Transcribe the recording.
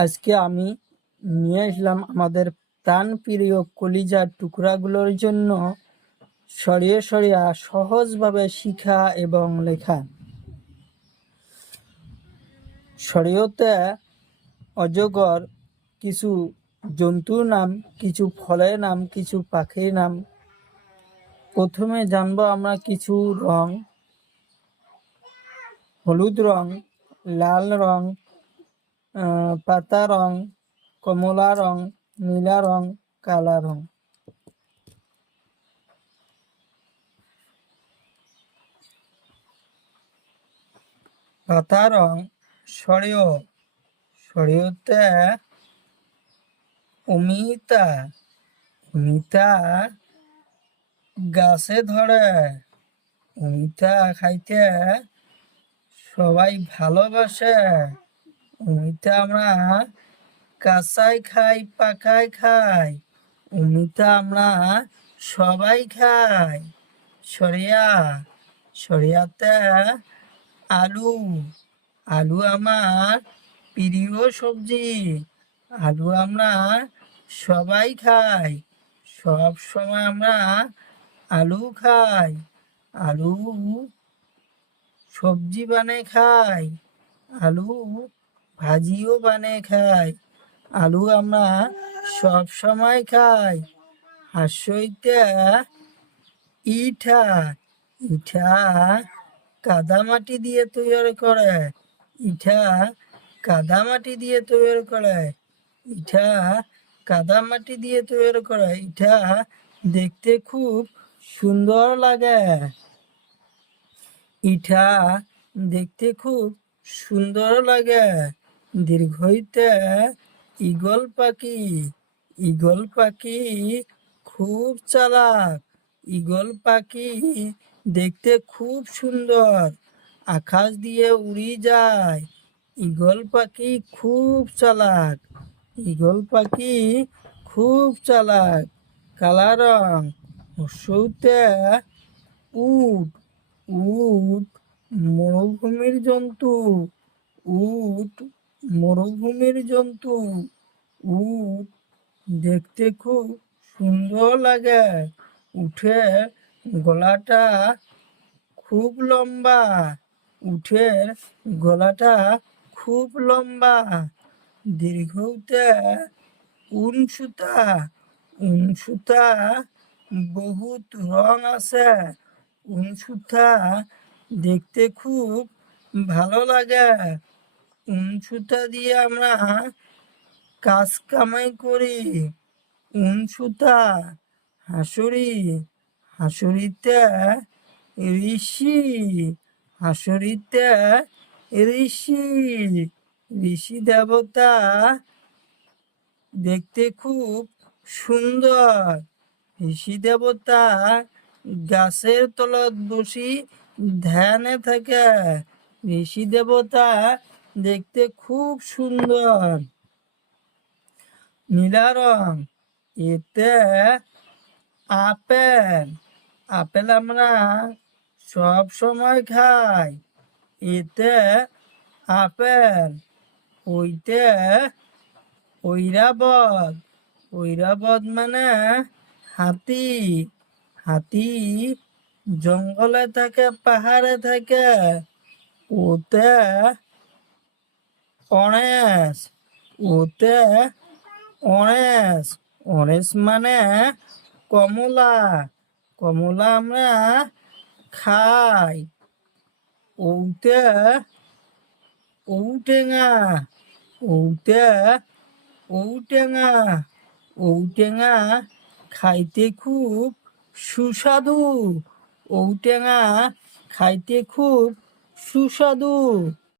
আজকে আমি নিয়ে আসলাম আমাদের প্রাণ প্রিয় কলিজার টুকরাগুলোর জন্য সরিয়ে সরিয়া সহজভাবে শিখা এবং লেখা। শরীয়তে অজগর কিছু জন্তুর নাম, কিছু ফলের নাম, কিছু পাখির নাম। প্রথমে জানবো আমরা কিছু রং: হলুদ রং, লাল রং, পাতা রং, কমলা রং, নীলা রং, কালা রং। পাতা রং শরীয়তে অমিতা গাছে ধরে। অমিতা খাইতে সবাই ভালোবাসে। অমিতা আমরা কাঁচাই খাই, পাকাই খাই। অমিতা আমরা সবাই খাই। শরিয়াতে আলু আমার প্রিয় সবজি। আলু আমরা সবাই খাই, সব সময় আমরা আলু খাই। আলু সবজি বানিয়ে খাই, আলু ভাজিও বানিয়ে খাই। আলু আমরা সব সময় খাই। হাঁসইতে ইটা কাদামাটি দিয়ে তৈরি করে। কাদামাটি দিয়ে তৈরি করে। ইটা দেখতে খুব সুন্দর লাগে। দীর্ঘইতে ঈগল পাখি খুব চালাক। ঈগল পাখি দেখতে খুব সুন্দর, আকাশ দিয়ে উড়ে যায়। ঈগল পাখি খুব চালাক। কালা রং হর্ষইতে উট মরুভূমির জন্তু। উট দেখতে খুব সুন্দর লাগে। উটের গলাটা খুব লম্বা। দীর্ঘতে উনসুতা বহুত রং আছে। উনসুতা দেখতে খুব ভালো লাগে। উনসুতা দিয়ে আমরা কাজ কামাই করি। উনসুতা হাঁসুরিতে ঋষি দেবতা দেখতে খুব সুন্দর। ঋষি দেবতা গাছের তলত বসি ধ্যানে থাকে। ঋষি দেবতা দেখতে খুব সুন্দর। নীলা রং এতে আপেল আমরা সব সময় খাই। এতে আপেল। ওইতে ঐরাবত মানে হাতি জঙ্গলে থাকে, পাহাড়ে থাকে। ওতে অরেঞ্জ মানে কমলা আমরা খাই। ঔটেঙা খাইতে খুব সুস্বাদু।